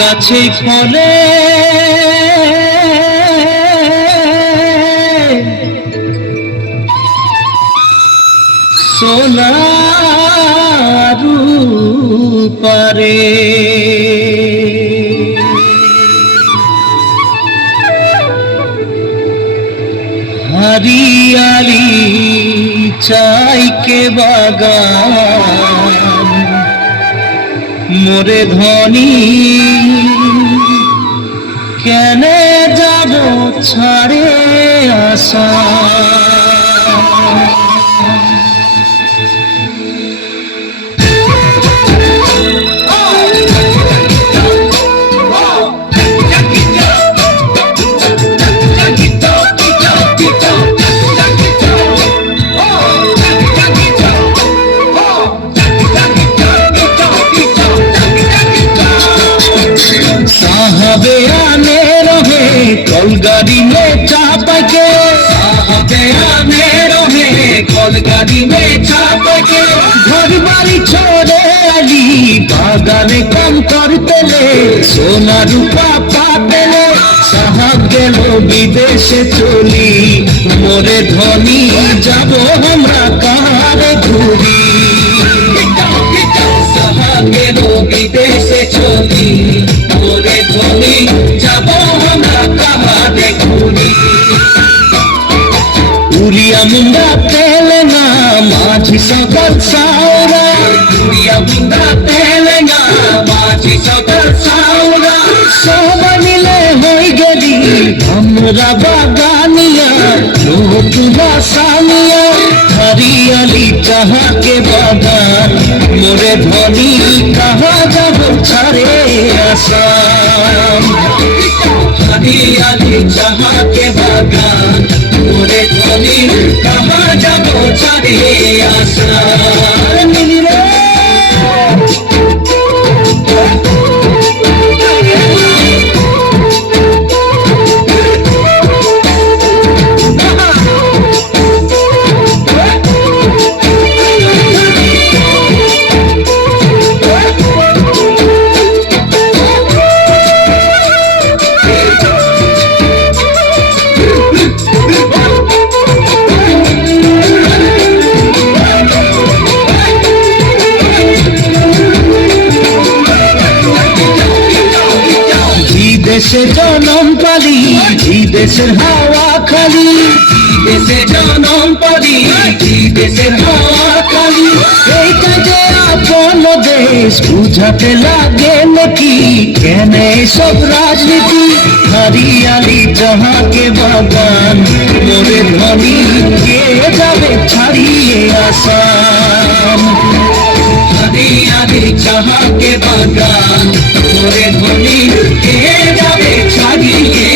গাছে ফলে সোনার পারে हरियाली चाय के बागान मोरे धनी केने जाबो छाड़े आशा साहबे आने रहे कलगाड़ी में चाप के साहबे आने रहे कलगाड़ी में चाप के घर बाड़ी छोड़े आली बागाने कम करते ले सोना रूपा पाते ले साहब गेलो विदेशे चली मोरे धनी जाबो हमरा कारे घुरी साहब गेलो विदेशे चली मोरे धनी जाबो हमरा कारे घुरी उड़िया मुंडा तेलंगा माझी सकल सावरा उड़िया मुंडा तेलंगा माझी सकल सावरा सब मिले होई गेली हमरा बागानिया लोकुला सानिया हरियाली चाहा के बागान मोरे धनी कहाँ जाबो छाड़े आसाम हरियाली चाहा के बागान मोरे धनी कहाँ जाबो छाड़े आसाम দেশে জনম পালি দেশের হাওয়া খালি দেশে জনম পালি দেশের হাওয়া খালি এইটা যে আপন দেশ বুঝাতে লাগে নাকি কেন সব রাজনীতি হরিয়ালি যাহাকে বাগান মোরে ধনী কে যাবে ছাড়িয়ে আসাম हरियाली चाहके बागान मोरे धनी के जाबे छाड़िए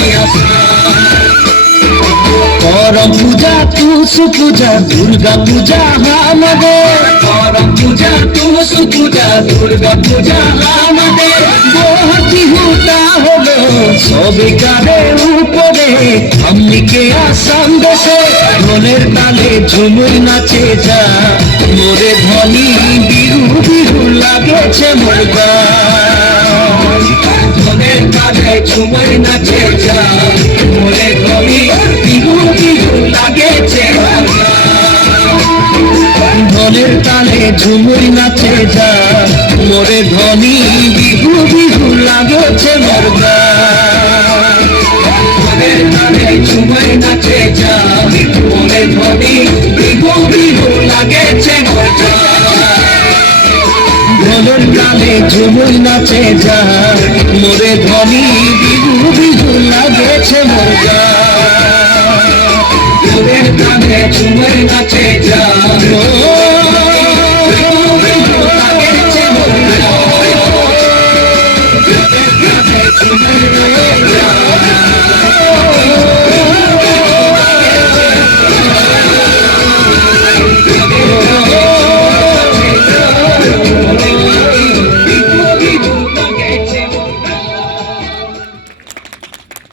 करम पूजा तुस पूजा दुर्गा पूजा আমাদের करम पूजा तुस पूजा दुर्गा पूजा আমাদের বহুতি হুটা হলো সবে কারে উপরে আমনিকে আসাম দেশে ঢোলের তালে ঝুমুর নাচে যা মোরে ধনী বিহু বিহু লাগেছে মোর গান ঢোলের তালে ঝুমুর নাচে যা মোরে ধনী বিহু বিহু লাগেছে ঢোলের তালে ঝুমুর নাচে যা মোরে ধনী বিহু বিহু লাগেছে মোর গান ঢোলের তালে ঝুমুর নাচে যা মোরে ধনী বিহু বিহু লাগেছে মোর ঢোলের তালে ঝুমুর নাচে যা মোরে ধনী বিহু বিহু লাগেছে মোর গান ঢোলের তালে ঝুমুর নাচে যা